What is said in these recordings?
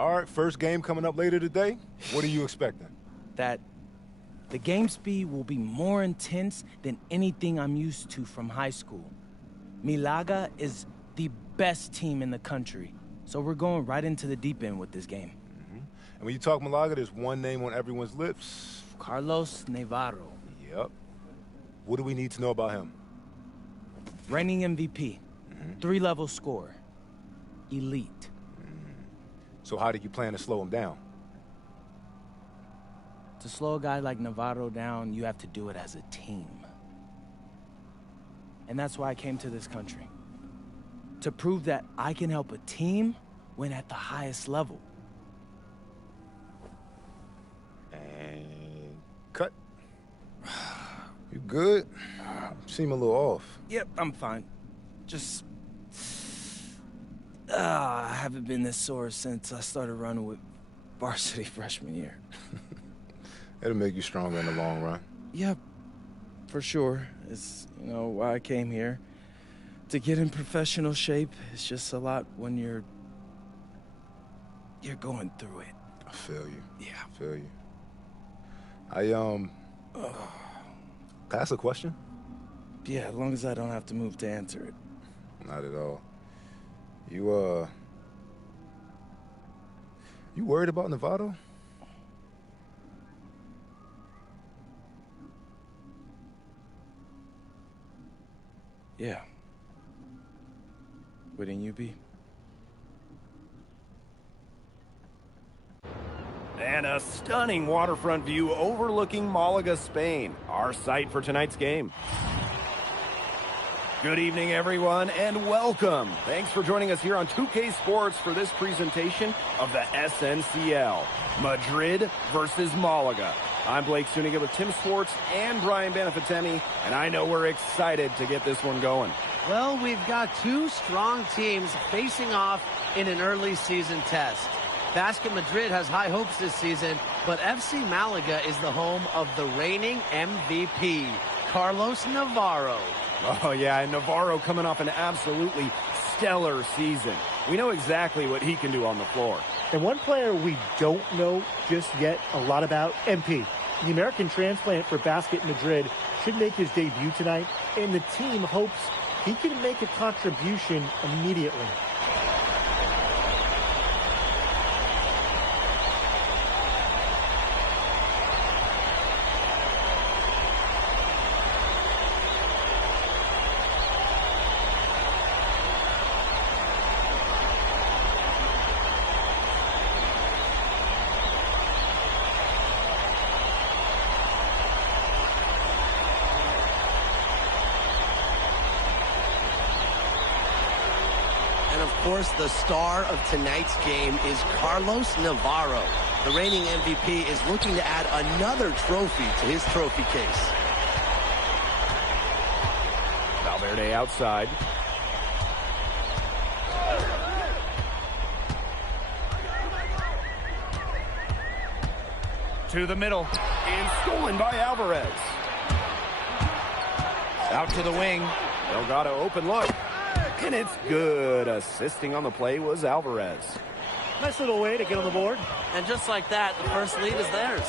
All right, first game coming up later today. What are you expecting? That the game speed will be more intense than anything I'm used to from high school. Malaga is the best team in the country, so we're going right into the deep end with this game. And when you talk Malaga, there's one name on everyone's lips. Carlos Navarro. Yep. What do we need to know about him? Reigning MVP. 3-level scorer. Elite. So how do you plan to slow him down? To slow a guy like Navarro down, you have to do it as a team. And that's why I came to this country. To prove that I can help a team win at the highest level. And cut. You good? You seem a little off. Yep, I'm fine. Just... I haven't been this sore since I started running with varsity freshman year. It'll make you stronger in the long run. Yep, for sure. It's, why I came here. To get in professional shape, it's just a lot when you're going through it. I feel you. Yeah. I feel you. Can I ask a question? Yeah, as long as I don't have to move to answer it. Not at all. You worried about Novato? Yeah. Wouldn't you be? And a stunning waterfront view overlooking Malaga, Spain, our site for tonight's game. Good evening, everyone, and welcome. Thanks for joining us here on 2K Sports for this presentation of the SNCL, Madrid versus Malaga. I'm Blake Suniga with Tim Sports and Brian Beneficeni, and I know we're excited to get this one going. Well, we've got two strong teams facing off in an early season test. Basket Madrid has high hopes this season, but FC Malaga is the home of the reigning MVP, Carlos Navarro. Oh, yeah, and Navarro coming off an absolutely stellar season. We know exactly what he can do on the floor. And one player we don't know just yet a lot about, MP. The American transplant for Basket Madrid should make his debut tonight, and the team hopes he can make a contribution immediately. Of course, the star of tonight's game is Carlos Navarro. The reigning MVP is looking to add another trophy to his trophy case. Valverde outside. To the middle. And stolen by Alvarez. Out to the wing. Delgado open look. And it's good. Assisting on the play was Alvarez. Nice little way to get on the board. And just like that, the first lead is theirs.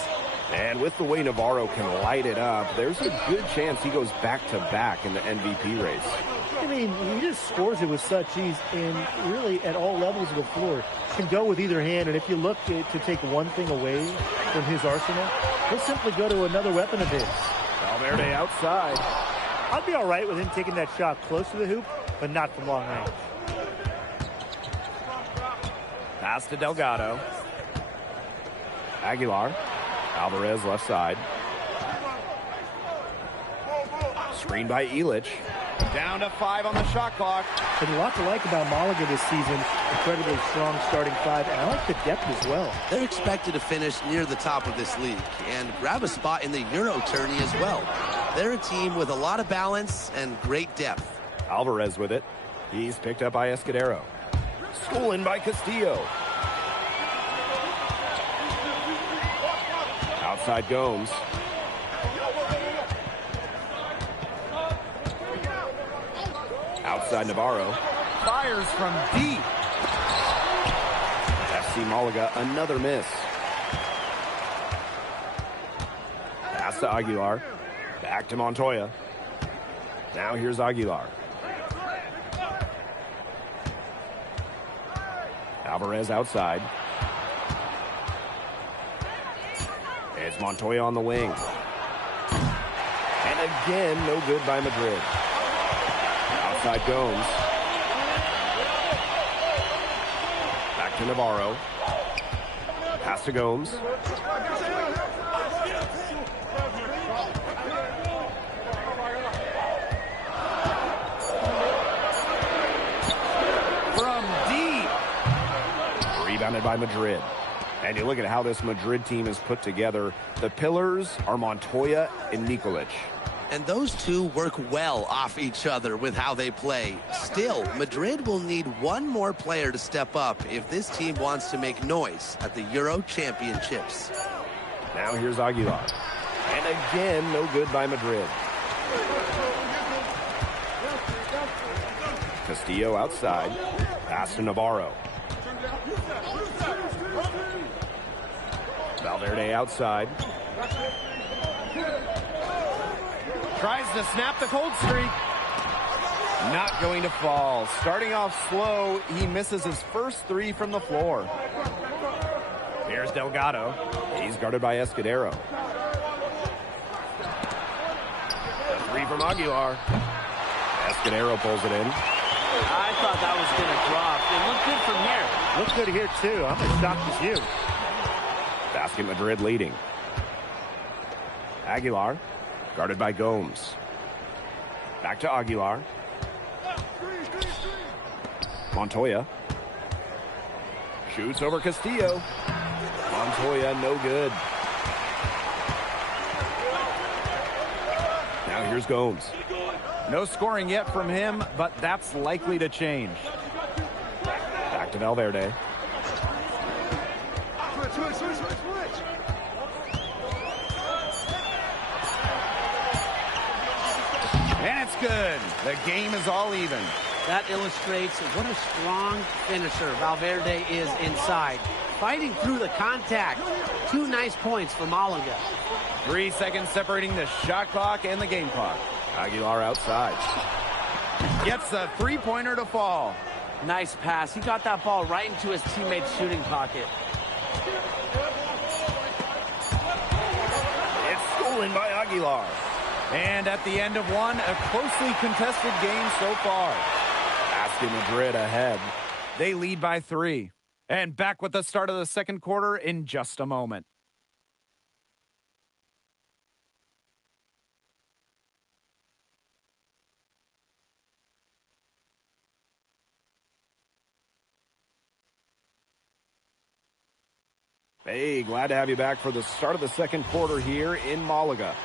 And with the way Navarro can light it up, there's a good chance he goes back-to-back in the MVP race. I mean, he just scores it with such ease, and really at all levels of the floor. Can go with either hand, and if you look to take one thing away from his arsenal, he'll simply go to another weapon of his. Valverde outside. I'd be all right with him taking that shot close to the hoop, but not from long range. Pass to Delgado. Aguilar. Alvarez left side. Screen by Illich. Down to 5 on the shot clock. There's a lot to like about Malaga this season. Incredibly strong starting 5, and I like the depth as well. They're expected to finish near the top of this league and grab a spot in the Euro tourney as well. They're a team with a lot of balance and great depth. Alvarez with it. He's picked up by Escudero. Stolen by Castillo. Outside Gomes. Outside Navarro. Fires from deep. FC Malaga, another miss. Pass to Aguilar. Back to Montoya. Now here's Aguilar. Alvarez outside. It's Montoya on the wing. And again, no good by Madrid. Outside Gomes. Back to Navarro. Pass to Gomes. From deep. Rebounded by Madrid. And you look at how this Madrid team is put together. The pillars are Montoya and Nikolic. And those two work well off each other with how they play. Still, Madrid will need one more player to step up if this team wants to make noise at the Euro Championships. Now here's Aguilar. And again, no good by Madrid. Castillo outside. Pass to Navarro. Valverde outside. Tries to snap the cold streak. Not going to fall. Starting off slow, he misses his first three from the floor. Here's Delgado. He's guarded by Escudero. The three from Aguilar. Escudero pulls it in. I thought that was going to drop. It looked good from here. Looks good here, too. I'm as shocked as you. Basket Madrid leading. Aguilar, guarded by Gomes. Back to Aguilar. Montoya. Shoots over Castillo. Montoya, no good. Now here's Gomes. No scoring yet from him, but that's likely to change. Back to Valverde. And it's good. The game is all even. That illustrates what a strong finisher Valverde is inside. Fighting through the contact. Two nice points for Malaga. 3 seconds separating the shot clock and the game clock. Aguilar outside. Gets a three-pointer to fall. Nice pass. He got that ball right into his teammate's shooting pocket. It's stolen by Aguilar. And at the end of one, a closely contested game so far. Basket Madrid ahead. They lead by 3. And back with the start of the second quarter in just a moment. Hey, glad to have you back for the start of the second quarter here in Malaga.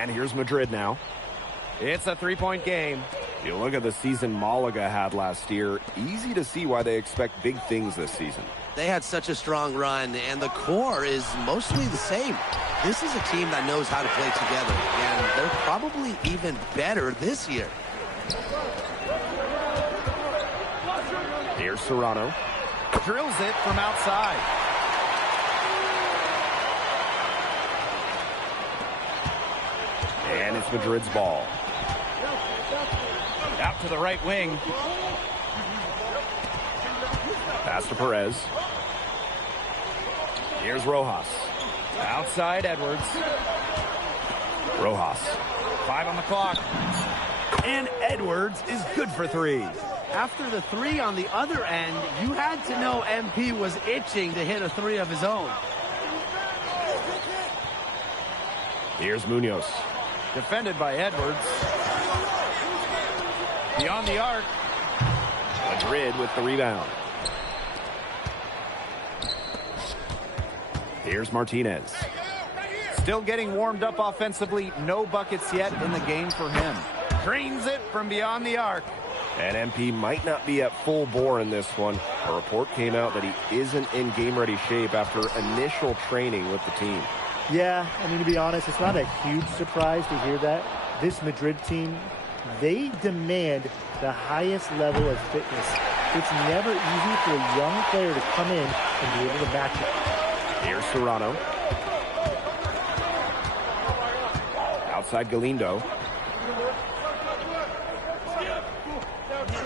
And here's Madrid now. It's a three-point game. You look at the season Malaga had last year, easy to see why they expect big things this season. They had such a strong run, and the core is mostly the same. This is a team that knows how to play together, and they're probably even better this year. Here's Serrano. Drills it from outside. And it's Madrid's ball. Out to the right wing. Pass to Perez. Here's Rojas. Outside Edwards. Rojas. 5 on the clock. And Edwards is good for 3. After the 3 on the other end, you had to know MP was itching to hit a 3 of his own. Here's Munoz. Defended by Edwards. Beyond the arc. Madrid with the rebound. Here's Martinez. Still getting warmed up offensively. No buckets yet in the game for him. Drains it from beyond the arc. And MP might not be at full bore in this one. A report came out that he isn't in game-ready shape after initial training with the team. Yeah, I mean, to be honest, it's not a huge surprise to hear that. This Madrid team, they demand the highest level of fitness. It's never easy for a young player to come in and be able to match it. Here's Serrano. Outside Galindo.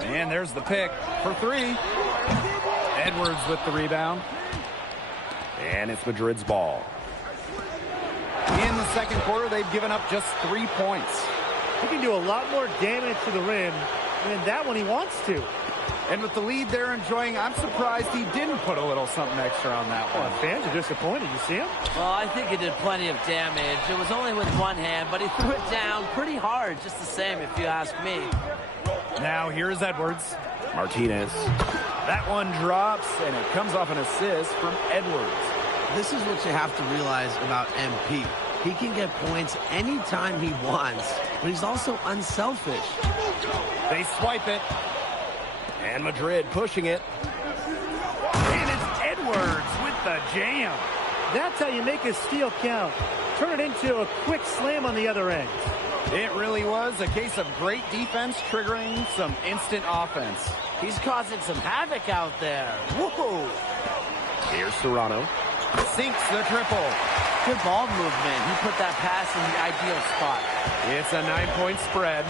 And there's the pick for 3. Edwards with the rebound. And it's Madrid's ball. In the second quarter, they've given up just 3 points. He can do a lot more damage to the rim than that when he wants to. And with the lead they're enjoying, I'm surprised he didn't put a little something extra on that one. Fans are disappointed. You see him? Well, I think he did plenty of damage. It was only with one hand, but he threw it down pretty hard, just the same, if you ask me. Now here's Edwards. Martinez. That one drops, and it comes off an assist from Edwards. This is what you have to realize about MP. He can get points anytime he wants, but he's also unselfish. They swipe it. And Madrid pushing it. And it's Edwards with the jam. That's how you make a steal count. Turn it into a quick slam on the other end. It really was a case of great defense triggering some instant offense. He's causing some havoc out there. Whoa! Here's Serrano. Sinks the triple. Good ball movement. He put that pass in the ideal spot. It's a 9-point spread.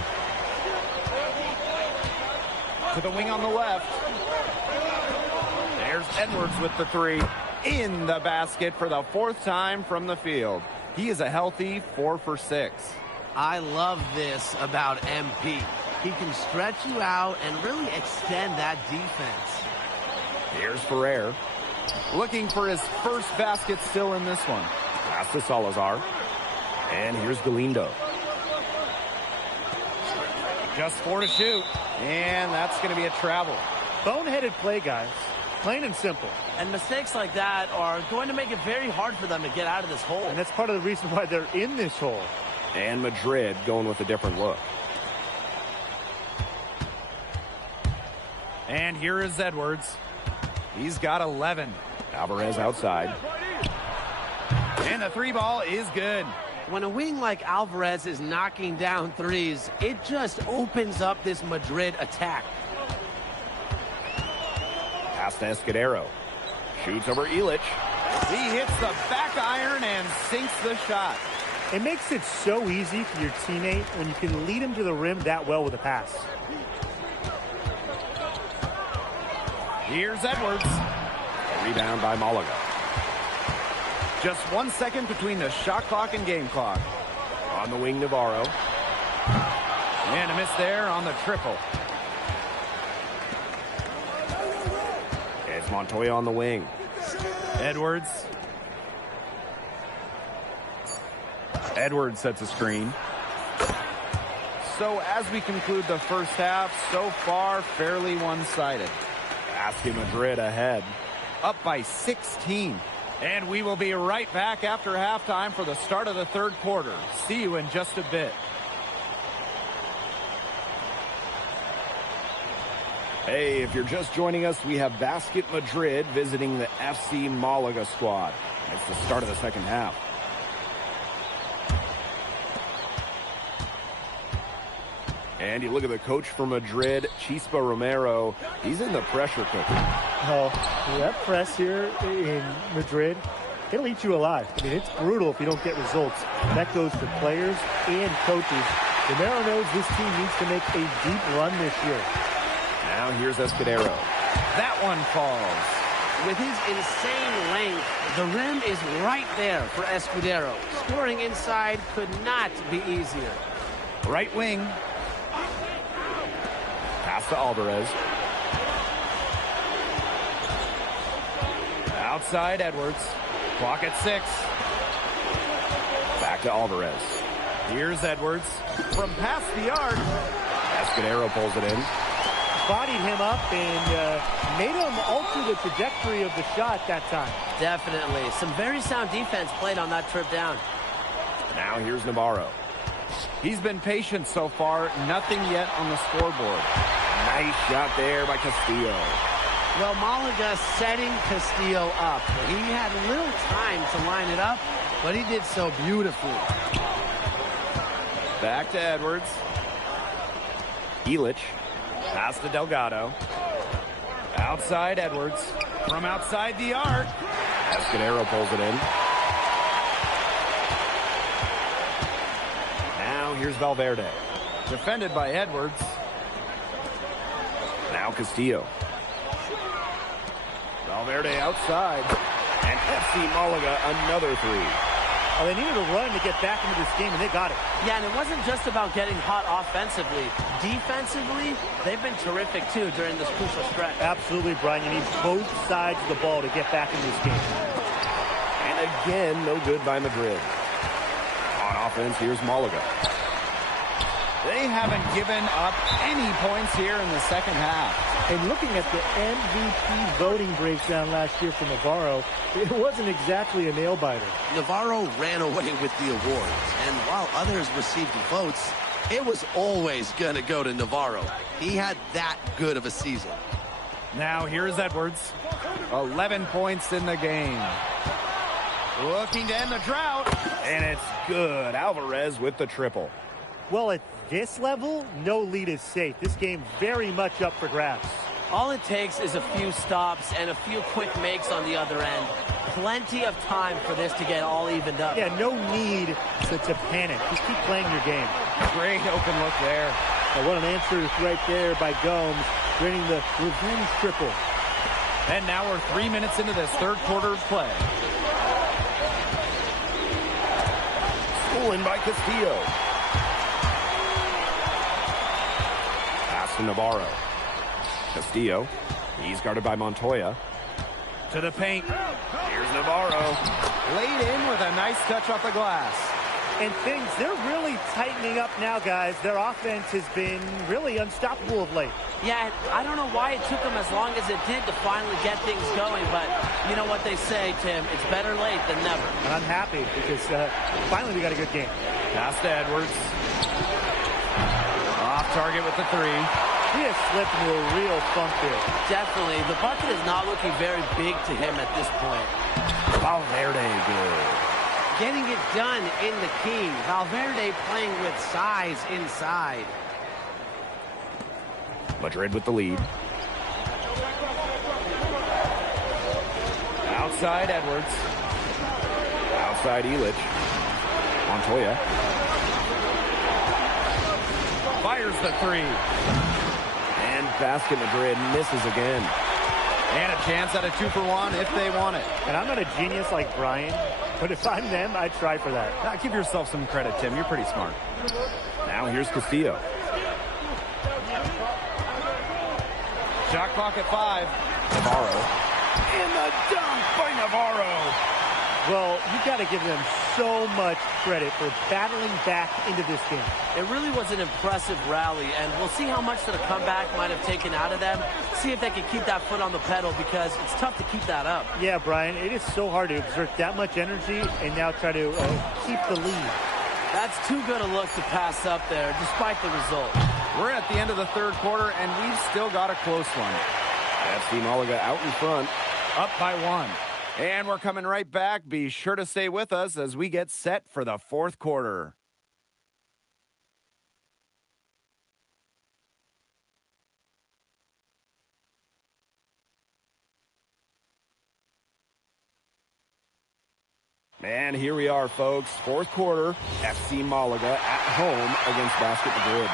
To the wing on the left. There's Edwards with the 3. In the basket for the 4th time from the field. He is a healthy 4 for 6. I love this about MP. He can stretch you out and really extend that defense. Here's Ferrer. Looking for his first basket still in this one. Pass to Salazar. And here's Galindo. Just 4 to shoot. And that's going to be a travel. Boneheaded play, guys. Plain and simple. And mistakes like that are going to make it very hard for them to get out of this hole. And that's part of the reason why they're in this hole. And Madrid going with a different look. And here is Edwards. He's got 11. Alvarez outside. And the 3 ball is good. When a wing like Alvarez is knocking down threes, it just opens up this Madrid attack. Pass to Escudero. Shoots over Illich. He hits the back iron and sinks the shot. It makes it so easy for your teammate when you can lead him to the rim that well with a pass. Here's Edwards. A rebound by Malaga. Just 1 second between the shot clock and game clock. On the wing, Navarro. And a miss there on the triple. It's Montoya on the wing. Edwards. Edwards sets a screen. So as we conclude the first half, so far fairly one-sided. Basket Madrid ahead. Up by 16. And we will be right back after halftime for the start of the third quarter. See you in just a bit. Hey, if you're just joining us, we have Basket Madrid visiting the FC Malaga squad. It's the start of the second half. And you look at the coach for Madrid, Chispa Romero. He's in the pressure cooker. Oh, that press here in Madrid, it'll eat you alive. I mean, it's brutal if you don't get results. That goes for players and coaches. Romero knows this team needs to make a deep run this year. Now here's Escudero. That one falls. With his insane length, the rim is right there for Escudero. Scoring inside could not be easier. Right wing. Pass to Alvarez. Outside Edwards. Clock at 6. Back to Alvarez. Here's Edwards. From past the arc. Escudero pulls it in. Bodied him up and made him alter the trajectory of the shot that time. Definitely. Some very sound defense played on that trip down. Now here's Navarro. He's been patient so far. Nothing yet on the scoreboard. Nice shot there by Castillo. Well, Malaga setting Castillo up. He had little time to line it up, but he did so beautifully. Back to Edwards. Illich. Pass to Delgado. Outside Edwards. From outside the arc. Escudero pulls it in. Now here's Valverde. Defended by Edwards. Now Castillo. Valverde outside. And FC Malaga another 3. Oh, they needed a run to get back into this game, and they got it. Yeah, and it wasn't just about getting hot offensively. Defensively, they've been terrific, too, during this crucial stretch. Absolutely, Brian. You need both sides of the ball to get back into this game. And again, no good by Madrid. On offense, here's Malaga. They haven't given up any points here in the second half. And looking at the MVP voting breakdown last year for Navarro, it wasn't exactly a nail-biter. Navarro ran away with the awards, and while others received votes, it was always going to go to Navarro. He had that good of a season. Now here's Edwards. 11 points in the game. Looking to end the drought, and it's good. Alvarez with the triple. Well, at this level, no lead is safe. This game very much up for grabs. All it takes is a few stops and a few quick makes on the other end. Plenty of time for this to get all evened up. Yeah, no need to panic. Just keep playing your game. Great open look there. And what an answer right there by Gomes, winning the revenge triple. And now we're 3 minutes into this third quarter of play. Stolen by Castillo. Pass to Navarro. Castillo. He's guarded by Montoya. To the paint. Here's Navarro. Laid in with a nice touch off the glass. And things, they're really tightening up now, guys. Their offense has been really unstoppable of late. Yeah, I don't know why it took them as long as it did to finally get things going, but you know what they say, Tim, it's better late than never. And I'm happy because finally we got a good game. Pass to Edwards. Off target with the 3. He has slipped into a real funk here. Definitely. The bucket is not looking very big to him at this point. Valverde good. Getting it done in the key. Valverde playing with size inside. Madrid with the lead. Outside Edwards. Outside Illich. Montoya. Fires the 3. And Basket Madrid misses again. And a chance at a 2-for-1 if they want it. And I'm not a genius like Brian, but if I'm them, I'd try for that. Now, give yourself some credit, Tim. You're pretty smart. Now here's Castillo. Shot clock at 5. Navarro. And the dunk by Navarro. Well, you got got to give them so much credit for battling back into this game. It really was an impressive rally, and we'll see how much that a comeback might have taken out of them. See if they can keep that foot on the pedal, because it's tough to keep that up. Yeah, Brian, it is so hard to exert that much energy and now try to keep the lead. That's too good a look to pass up there, despite the result. We're at the end of the third quarter, and we've still got a close one. FC Malaga out in front, up by 1. And we're coming right back. Be sure to stay with us as we get set for the fourth quarter. And here we are, folks. Fourth quarter, FC Malaga at home against Basket Madrid.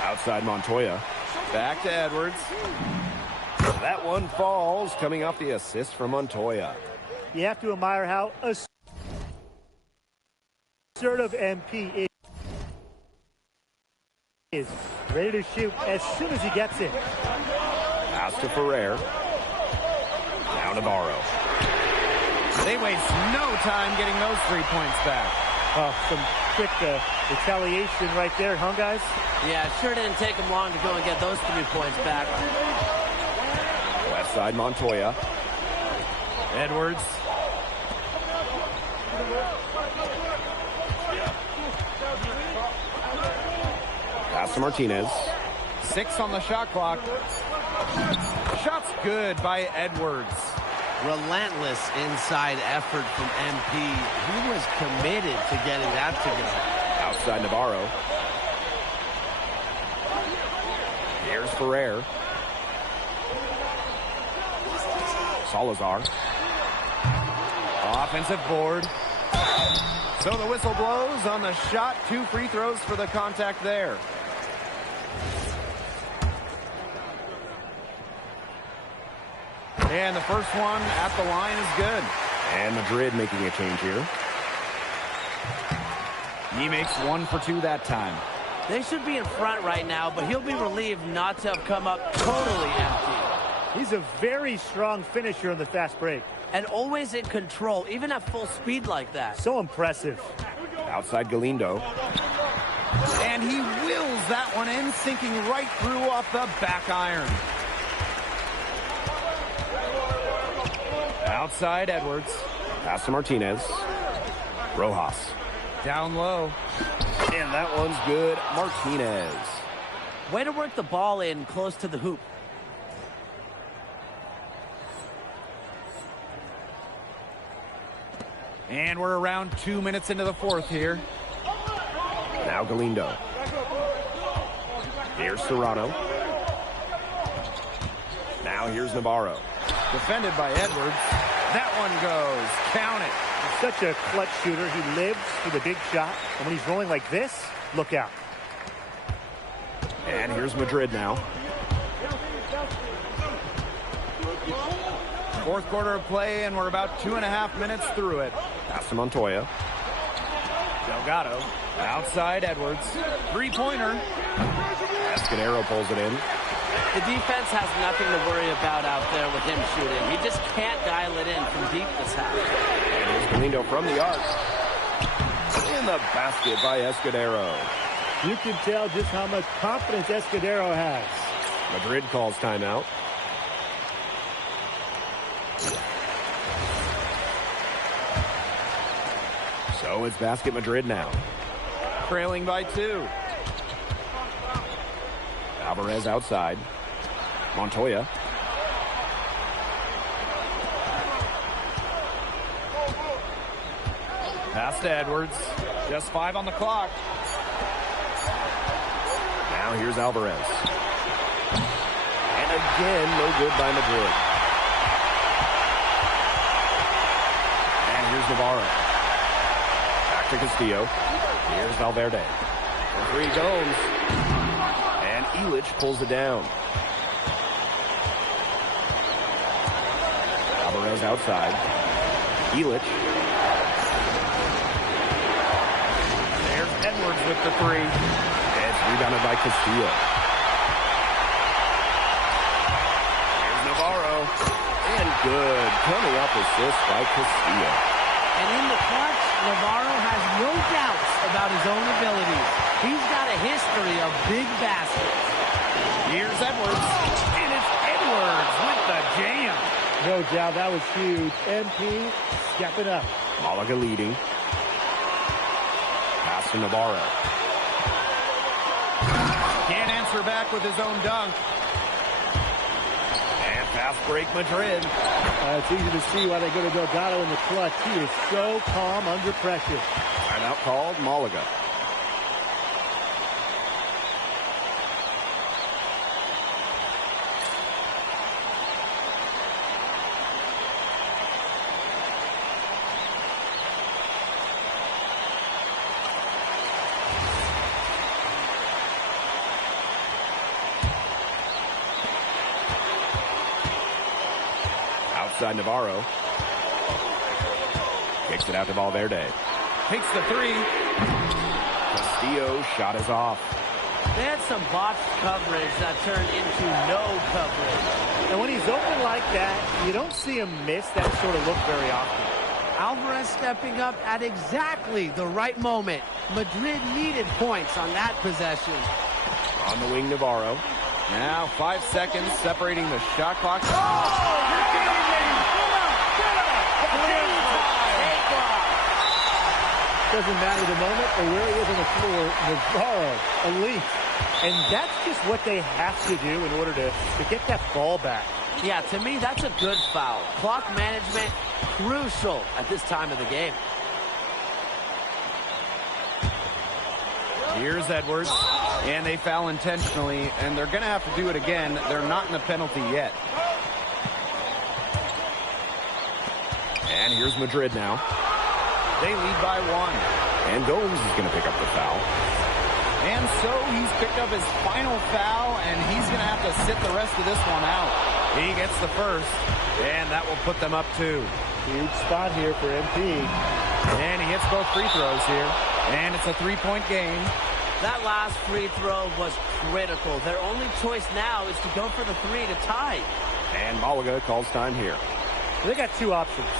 Outside Montoya. Back to Edwards. That one falls, coming off the assist from Montoya. You have to admire how assertive MP is. Ready to shoot as soon as he gets it. Pass to Ferrer. Now Navarro. They waste no time getting those 3 points back. Oh, some quick retaliation right there, huh, guys? Yeah, it sure didn't take them long to go and get those 3 points back. Left side Montoya. Edwards. Pass to Martinez. 6 on the shot clock. Shot's good by Edwards. Relentless inside effort from MP. He was committed to getting that to go. Outside Navarro. Here's Ferrer. Salazar. Offensive board. So the whistle blows on the shot. 2 free throws for the contact there. And the first one at the line is good. And Madrid making a change here. He makes 1 for 2 that time. They should be in front right now, but he'll be relieved not to have come up totally empty. He's a very strong finisher on the fast break. And always in control, even at full speed like that. So impressive. Outside Galindo. And he wills that one in, sinking right through off the back iron. Outside Edwards. Pass to Martinez. Rojas. Down low. And that one's good. Martinez. Way to work the ball in close to the hoop. And we're around 2 minutes into the fourth here. Now Galindo. Here's Serrano. Now here's Navarro. Defended by Edwards. That one goes. Count it. He's such a clutch shooter. He lives for the big shot. And when he's rolling like this, look out. And here's Madrid now. Fourth quarter of play, and we're about 2.5 minutes through it. Pass to Montoya. Delgado. Outside Edwards. Three-pointer. Escudero pulls it in. The defense has nothing to worry about out there with him shooting. He just can't dial it in from deep this half. And here's Galindo from the arc. In the basket by Escudero. You can tell just how much confidence Escudero has. Madrid calls timeout. So it's Basket Madrid now. Trailing by 2. Alvarez outside. Montoya. Pass to Edwards. Just 5 on the clock. Now here's Alvarez. And again, no good by Madrid. And here's Navarro. Back to Castillo. Here's Valverde. For 3 goes. And Illich pulls it down. Alvarez outside. Illich. There's Edwards with the 3. It's rebounded by Castillo. Here's Navarro. good. Coming up assist by Castillo. And in the clutch, Navarro has no doubts about his own abilities. He's got a history of big baskets. Here's Edwards. And it's Edwards with the jam. No doubt, that was huge. MP stepping up. Malaga leading. Pass to Navarro. Can't answer back with his own dunk. And fast break Madrid. It's easy to see why they go to Delgado in the clutch. He is so calm under pressure. Timeout called, Malaga. Outside Navarro. Kicks it out to Valverde. Takes the three. Castillo shot is off. They had some botched coverage that turned into no coverage. And when he's open like that, you don't see him miss that sort of look very often. Alvarez stepping up at exactly the right moment. Madrid needed points on that possession. On the wing, Navarro. Now 5 seconds separating the shot clock. Doesn't matter the moment or where he is on the floor. Navarro, elite. And that's just what they have to do in order to get that ball back. Yeah, to me, that's a good foul. Clock management, crucial at this time of the game. Here's Edwards. And they foul intentionally, and they're going to have to do it again. They're not in the penalty yet. And here's Madrid now. They lead by 1. And Gomes is going to pick up the foul. And so he's picked up his final foul, and he's going to have to sit the rest of this one out. He gets the first, and that will put them up 2. Huge spot here for MP. And he hits both free throws here. And it's a 3-point game. That last free throw was critical. Their only choice now is to go for the 3 to tie. And Malaga calls time here. They got 2 options.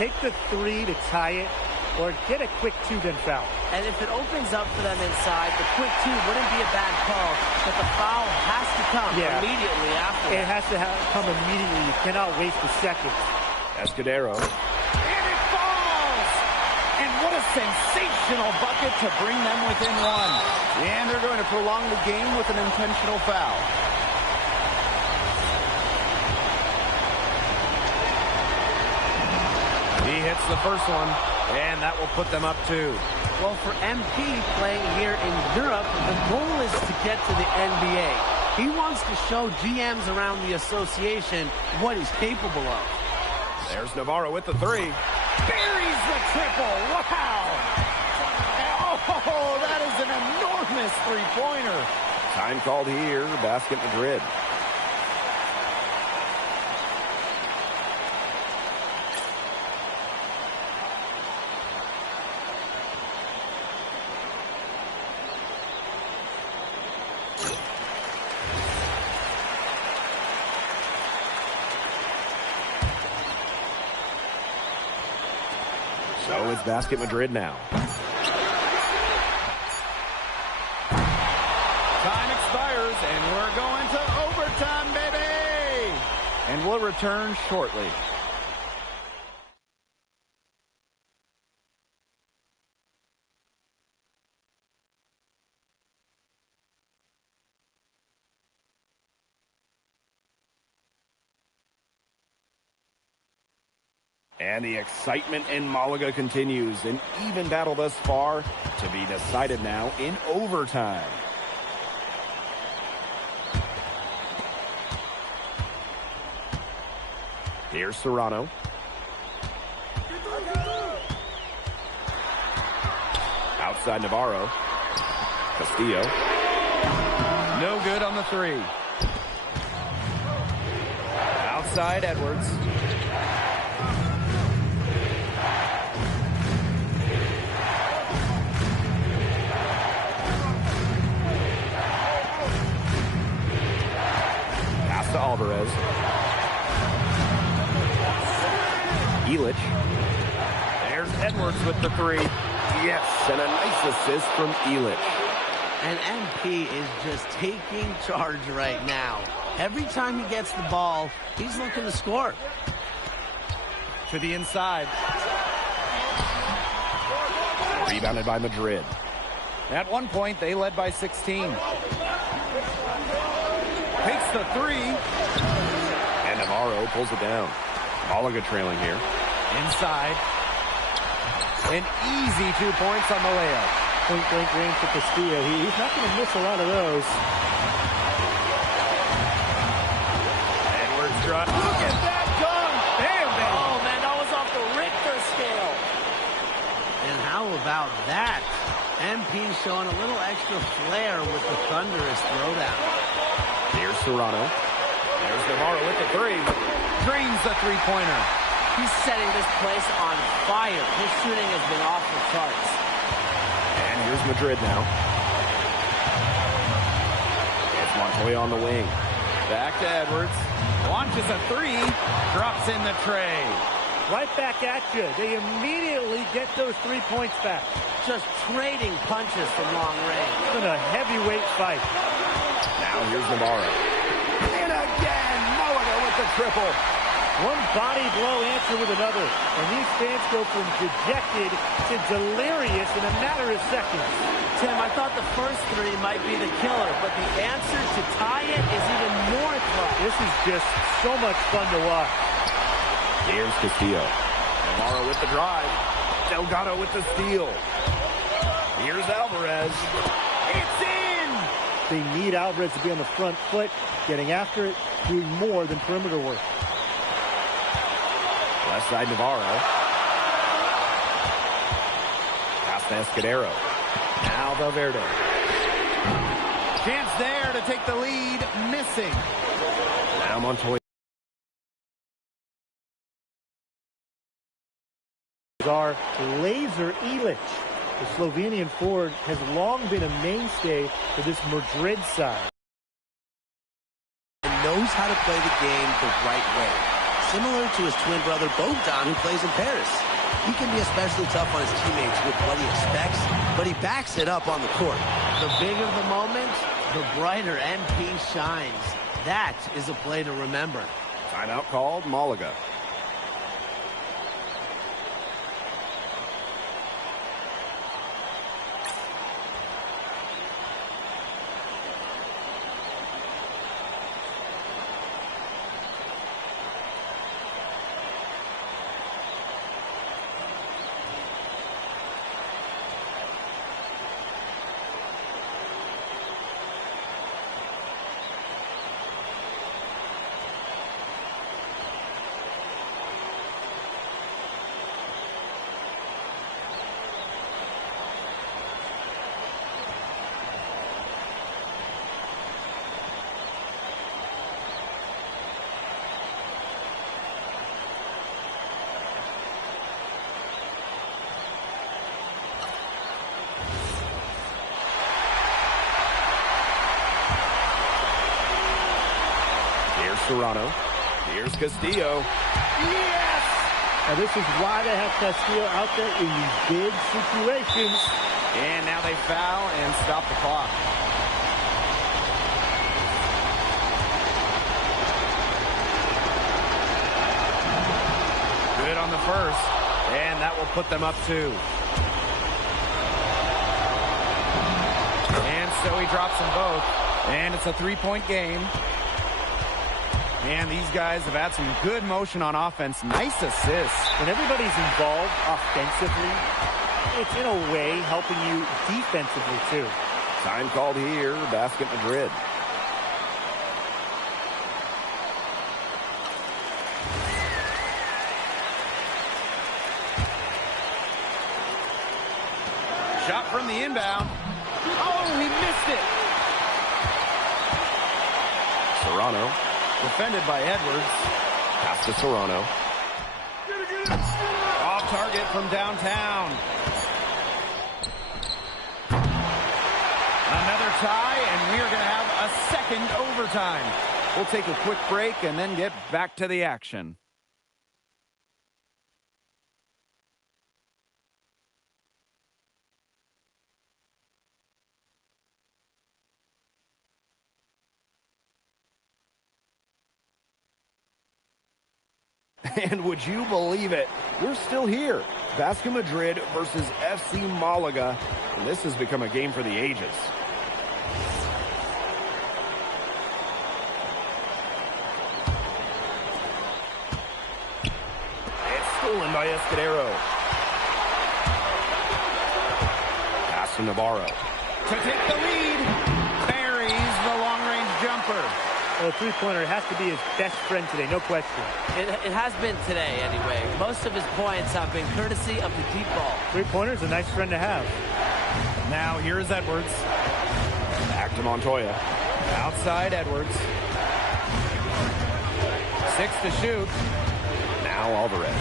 Take the 3 to tie it, or get a quick 2 then foul. And if it opens up for them inside, the quick 2 wouldn't be a bad call, but the foul has to come immediately after. It has to come immediately. You cannot waste a second. Escudero. And it falls! And what a sensational bucket to bring them within 1. And they're going to prolong the game with an intentional foul. He hits the first one, and that will put them up 2. Well, for MP playing here in Europe, the goal is to get to the NBA. He wants to show GMs around the association what he's capable of. There's Navarro with the 3. Buries the triple. Wow! Oh, that is an enormous three-pointer. Time called here, basket Madrid. So it's basket Madrid now. Time expires, and we're going to overtime, baby! And we'll return shortly. And the excitement in Malaga continues. An even battle thus far to be decided now in overtime. Here's Serrano. Outside Navarro. Castillo. No good on the 3. Outside Edwards. Pass to Alvarez. Elich. There's Edwards with the three. Yes, and a nice assist from Elich. And MP is just taking charge right now. Every time he gets the ball, he's looking to score. To the inside. Rebounded by Madrid. At one point, they led by 16. Takes the three. And Navarro pulls it down. Malaga trailing here. Inside. An easy 2 points on the layup. Point-blank range for Castillo. He's not going to miss a lot of those. Edwards drive. Look at that dunk! Damn, baby! Oh, man, that was off the Richter scale. And how about that? MP showing a little extra flair with the thunderous throwdown. Here's Serrano. There's Navarro with the three. Drains the three-pointer. He's setting this place on fire. His shooting has been off the charts. And here's Madrid now. It's Montoya on the wing. Back to Edwards. Launches a three. Drops in the tray. Right back at you. They immediately get those 3 points back. Just trading punches from long range. It's been a heavyweight fight. Now here's Navarro. And again, Malaga with the triple. One body blow answer with another. And these fans go from dejected to delirious in a matter of seconds. Tim, I thought the first three might be the killer, but the answer to tie it is even more clutch. This is just so much fun to watch. Here's Castillo. Navarro with the drive. Delgado with the steal. Here's Alvarez. It's in! They need Alvarez to be on the front foot, getting after it, doing more than perimeter work. Left side Navarro. Pass to Escudero. Now Valverde. Chance there to take the lead. Missing. Now Montoya. Our laser Elich. The Slovenian forward has long been a mainstay for this Madrid side. And knows how to play the game the right way. Similar to his twin brother Bogdan, who plays in Paris. He can be especially tough on his teammates with what he expects, but he backs it up on the court. The bigger the moment, the brighter MP shines. That is a play to remember. Timeout called, Malaga. Serrano. Here's Castillo. Yes! Now this is why they have Castillo out there in these big situations. And now they foul and stop the clock. Good on the first. And that will put them up 2. And so he drops them both. And it's a 3-point game. And these guys have had some good motion on offense. Nice assists. When everybody's involved offensively, it's in a way helping you defensively too. Time called here, basket Madrid. Shot from the inbound. Oh, he missed it. Serrano. Defended by Edwards. Pass to Serrano. Off target from downtown. Another tie, and we are going to have a second overtime. We'll take a quick break and then get back to the action. And would you believe it? We're still here. Basket Madrid versus FC Malaga. And this has become a game for the ages. It's stolen by Escudero. Pass to Navarro. To take the lead. Buries the long-range jumper. A three-pointer has to be his best friend today, no question. It has been today, anyway. Most of his points have been courtesy of the deep ball. Three-pointer is a nice friend to have. Now here's Edwards. Back to Montoya. Outside Edwards. 6 to shoot. Now Alvarez.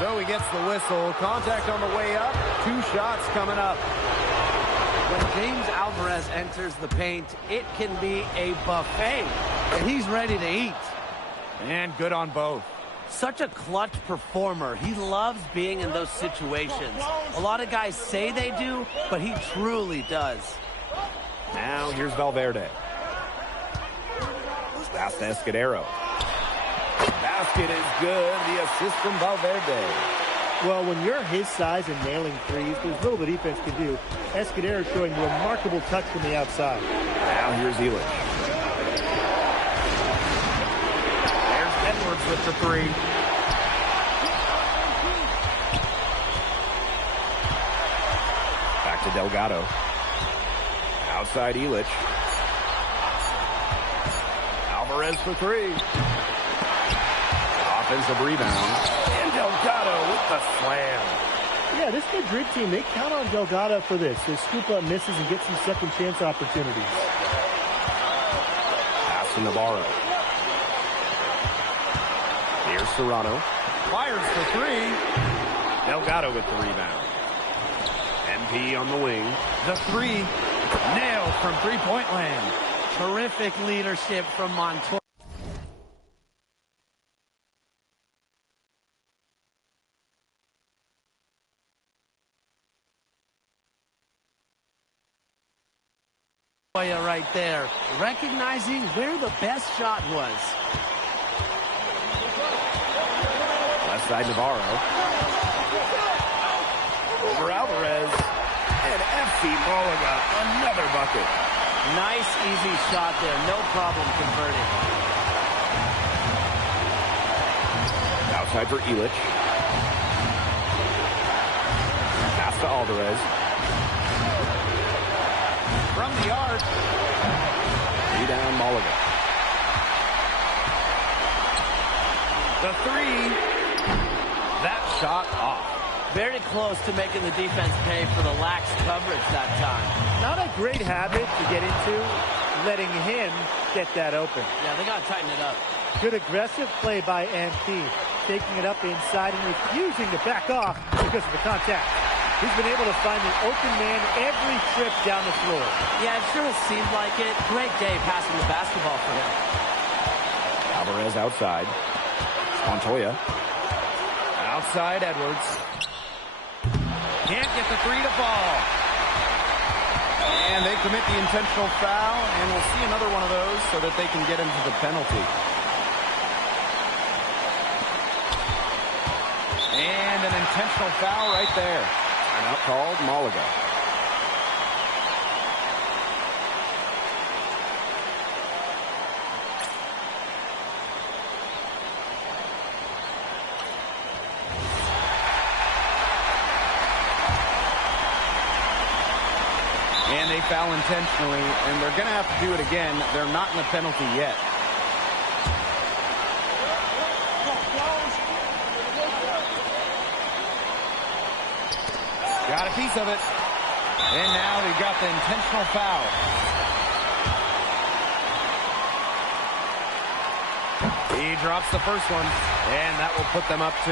So he gets the whistle. Contact on the way up. 2 shots coming up. When James Alvarez enters the paint, it can be a buffet, and he's ready to eat. And good on both. Such a clutch performer. He loves being in those situations. A lot of guys say they do, but he truly does. Now here's Valverde. Pass to Escudero. Basket is good. The assist from Valverde. Well, when you're his size and nailing threes, there's little the defense can do. Escudero showing remarkable touch from the outside. Now here's Elich. There's Edwards with the 3. Back to Delgado. Outside Elich. Alvarez for 3. Offensive rebound. And Delgado with the slam. Yeah, this Madrid team, they count on Delgado for this. They scoop up misses and get some second chance opportunities. Pass to Navarro. Here's Serrano. Fires for 3. Delgado with the rebound. MP on the wing. The 3. Nailed from three-point land. Terrific leadership from Montoya. Right there, recognizing where the best shot was. Left side Navarro. Over Alvarez. And FC Malaga, another bucket. Nice, easy shot there. No problem converting. Outside for Elich. Pass to Alvarez. From the arc. Rebound Malaga. The 3. That shot off. Very close to making the defense pay for the lax coverage that time. Not a great habit to get into, letting him get that open. Yeah, they got to tighten it up. Good aggressive play by MP, taking it up inside and refusing to back off because of the contact. He's been able to find the open man every trip down the floor. Yeah, it sure has seemed like it. Great day passing the basketball for him. Alvarez outside. Montoya. Outside Edwards. Can't get the 3 to fall. And they commit the intentional foul, and we'll see another one of those so that they can get into the penalty. And an intentional foul right there. Timeout called, Malaga. And they foul intentionally, and they're going to have to do it again. They're not in the penalty yet. Got a piece of it. And now they've got the intentional foul. He drops the first one, and that will put them up 2.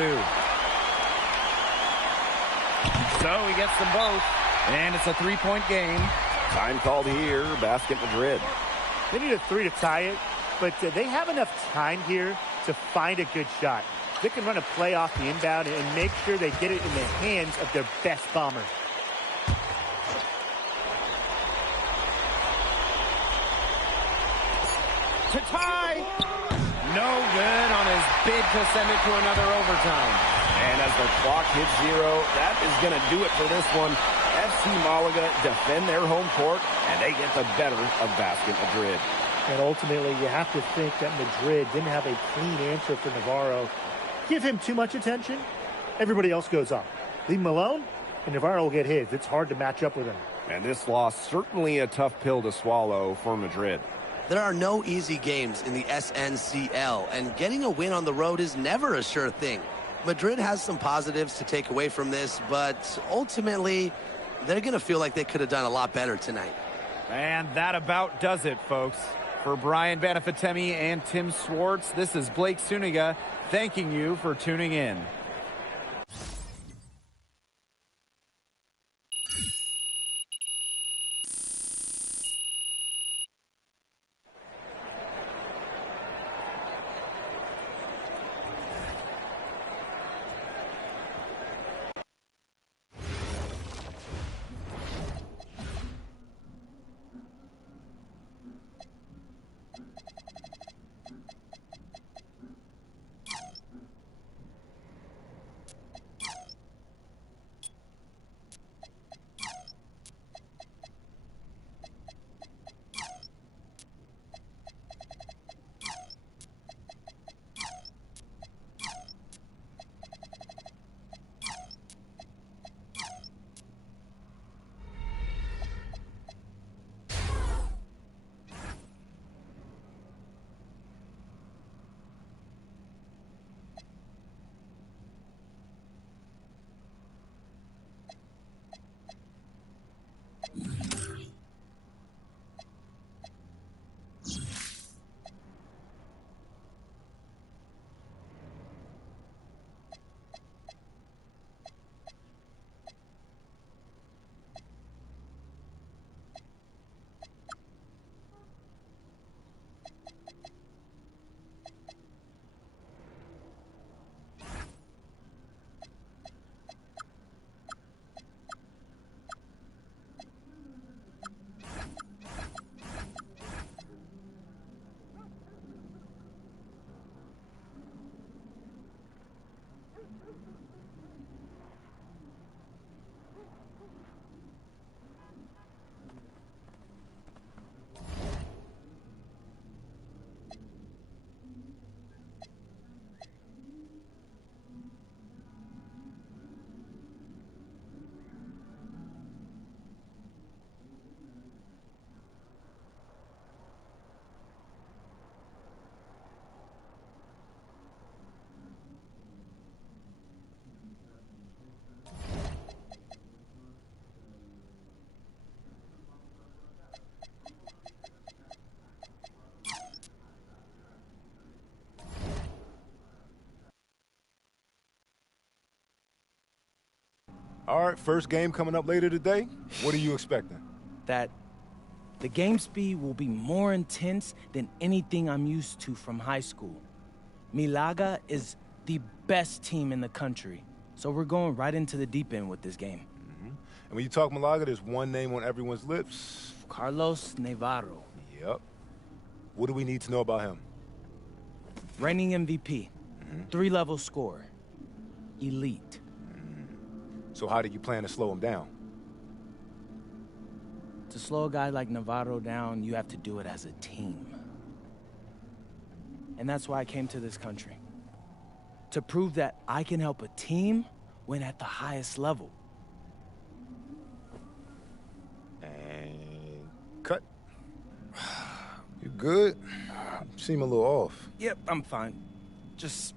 So he gets them both. And it's a 3-point game. Time called here, Basket Madrid. They need a 3 to tie it, but they have enough time here to find a good shot. They can run a play off the inbound and make sure they get it in the hands of their best bomber. To tie. No good on his bid to send it to another overtime. And as the clock hits 0, that is going to do it for this one. FC Malaga defend their home court, and they get the better of Basket Madrid. And ultimately, you have to think that Madrid didn't have a clean answer for Navarro. Give him too much attention, everybody else goes up. Leave him alone, and Navarro will get his. It's hard to match up with him. And this loss, certainly a tough pill to swallow for Madrid. There are no easy games in the SNCL, and getting a win on the road is never a sure thing. Madrid has some positives to take away from this, but ultimately, they're going to feel like they could have done a lot better tonight. And that about does it, folks. For Brian Banafatemi and Tim Swartz, this is Blake Suniga thanking you for tuning in. All right, first game coming up later today. What are you expecting? That the game speed will be more intense than anything I'm used to from high school. Malaga is the best team in the country, so we're going right into the deep end with this game. And when you talk Malaga, there's one name on everyone's lips. Carlos Navarro. Yep. What do we need to know about him? Reigning MVP, 3-level scorer, elite. So how do you plan to slow him down? To slow a guy like Navarro down, you have to do it as a team. And that's why I came to this country. To prove that I can help a team win at the highest level. And cut. You good? You seem a little off. Yep, I'm fine. Just...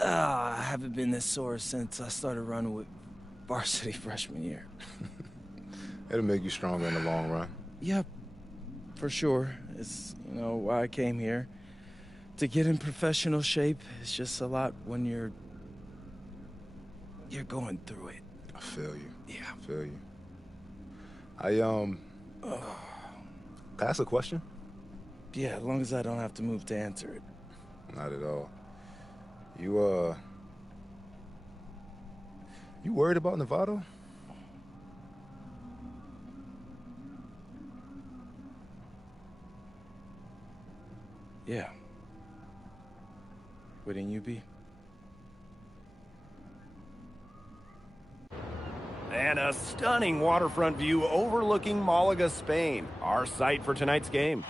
I haven't been this sore since I started running with varsity freshman year. It'll make you stronger in the long run. Yep, for sure. It's, why I came here. To get in professional shape. It's just a lot when you're going through it. I feel you. Yeah. I feel you. Can I ask a question? Yeah, as long as I don't have to move to answer it. Not at all. You worried about Navarro? Yeah. Wouldn't you be? And a stunning waterfront view overlooking Malaga, Spain, our site for tonight's game.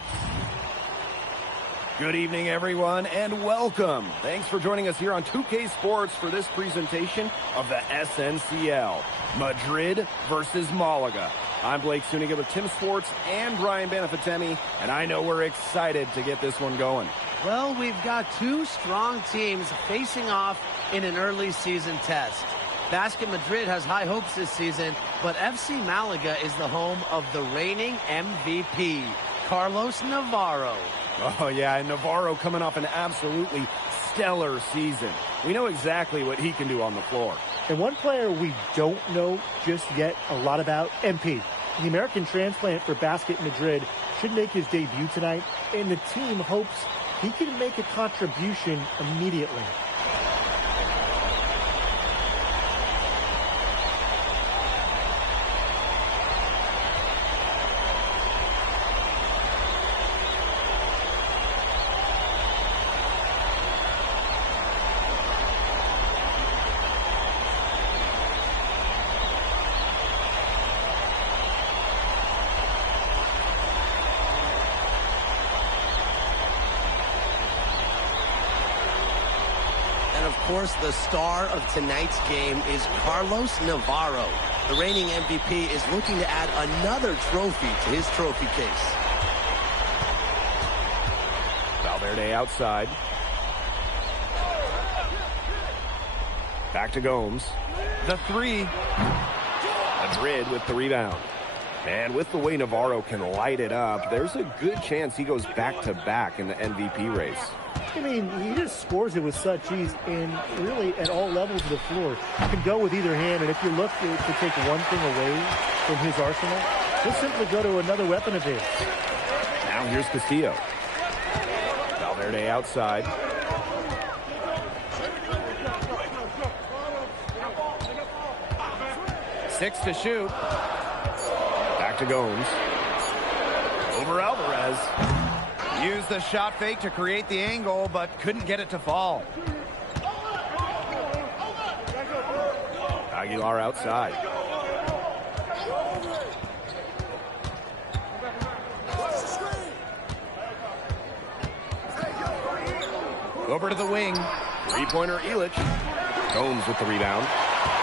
Good evening, everyone, and welcome. Thanks for joining us here on 2K Sports for this presentation of the SNCL, Madrid versus Malaga. I'm Blake Suniga with Tim Swartz and Brian Banafitemi, and I know we're excited to get this one going. Well, we've got two strong teams facing off in an early season test. Basket Madrid has high hopes this season, but FC Malaga is the home of the reigning MVP, Carlos Navarro. Oh, yeah, and Navarro coming off an absolutely stellar season. We know exactly what he can do on the floor. And one player we don't know just yet a lot about, MP. The American transplant for Basket Madrid should make his debut tonight, and the team hopes he can make a contribution immediately. Of course, the star of tonight's game is Carlos Navarro. The reigning MVP is looking to add another trophy to his trophy case. Valverde outside. Back to Gomes. The three. Madrid with the rebound. And with the way Navarro can light it up, there's a good chance he goes back-to-back in the MVP race. I mean, he just scores it with such ease, and really at all levels of the floor. You can go with either hand, and if you look to take one thing away from his arsenal, he'll simply go to another weapon of his. Now here's Castillo. Valverde outside. Six to shoot. Back to Gomes. Over Alvarez. Used the shot fake to create the angle, but couldn't get it to fall. Aguilar outside. Over to the wing. Three-pointer Illich. Gomes with the rebound.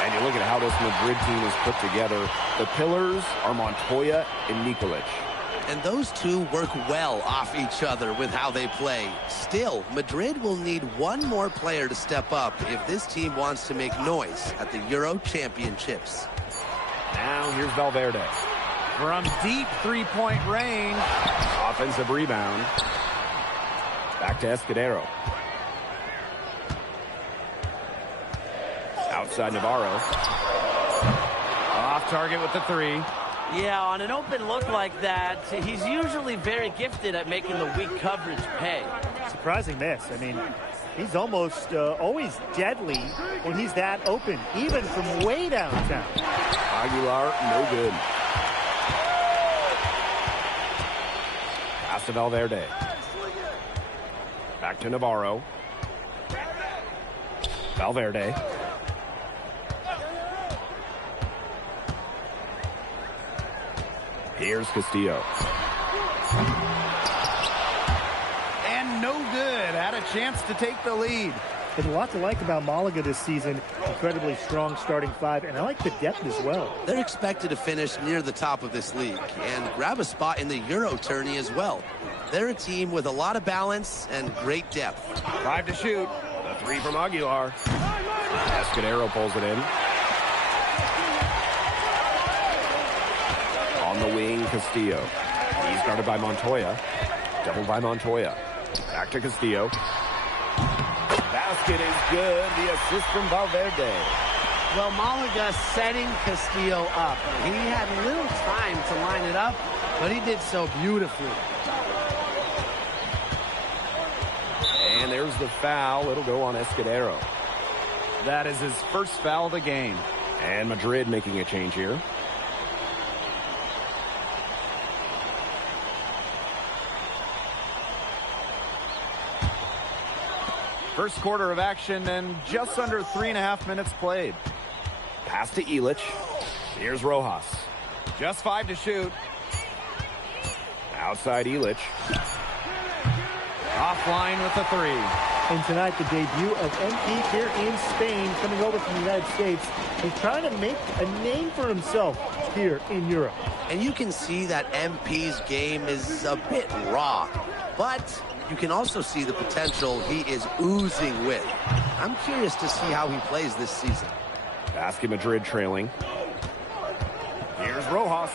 And you look at how this Madrid team is put together. The pillars are Montoya and Nikolic. And those two work well off each other with how they play. Still, Madrid will need one more player to step up if this team wants to make noise at the Euro Championships. Now here's Valverde. From deep three-point range. Offensive rebound. Back to Escudero. Outside Navarro. Off target with the three. Yeah, on an open look like that, he's usually very gifted at making the weak coverage pay. Surprising miss. I mean, he's almost always deadly when he's that open, even from way downtown. Aguilar, no good. Pass to Valverde. Back to Navarro. Valverde. Here's Castillo. And no good. Had a chance to take the lead. There's a lot to like about Malaga this season. Incredibly strong starting five, and I like the depth as well. They're expected to finish near the top of this league and grab a spot in the Euro tourney as well. They're a team with a lot of balance and great depth. 5 to shoot. The three from Aguilar. Escudero pulls it in. On the wing, Castillo. He's guarded by Montoya. Doubled by Montoya. Back to Castillo. Basket is good. The assist from Valverde. Well, Malaga setting Castillo up. He had little time to line it up, but he did so beautifully. And there's the foul. It'll go on Escudero. That is his first foul of the game. And Madrid making a change here. First quarter of action and just under 3.5 minutes played. Pass to Illich. Here's Rojas. Just 5 to shoot. Outside Illich. Offline with the 3. And tonight, the debut of MP here in Spain, coming over from the United States. He's trying to make a name for himself here in Europe. And you can see that MP's game is a bit raw, but you can also see the potential he is oozing with. I'm curious to see how he plays this season. Basket Madrid trailing. Here's Rojas.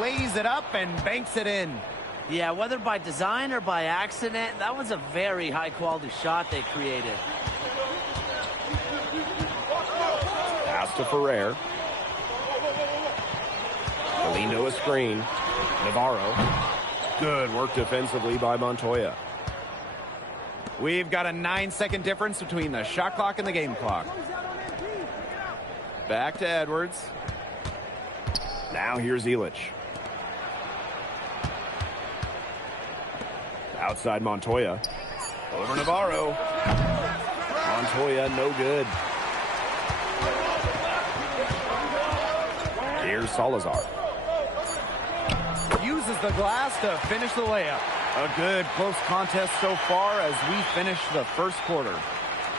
Lays it up and banks it in. Yeah, whether by design or by accident, that was a very high-quality shot they created. Pass to Ferrer. Galindo a screen. Navarro. Good work defensively by Montoya. We've got a 9-second difference between the shot clock and the game clock. Back to Edwards. Now here's Illich. Outside Montoya. Over Navarro. Montoya no good. Here's Salazar. Uses the glass to finish the layup. A good close contest so far as we finish the first quarter.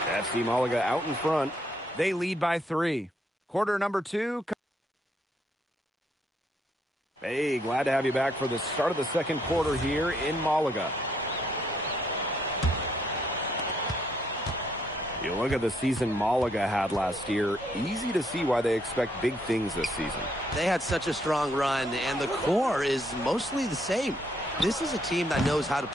FC Malaga out in front. They lead by 3. Quarter number 2. Hey, glad to have you back for the start of the second quarter here in Malaga. You look at the season Malaga had last year, easy to see why they expect big things this season. They had such a strong run, and the core is mostly the same. This is a team that knows how to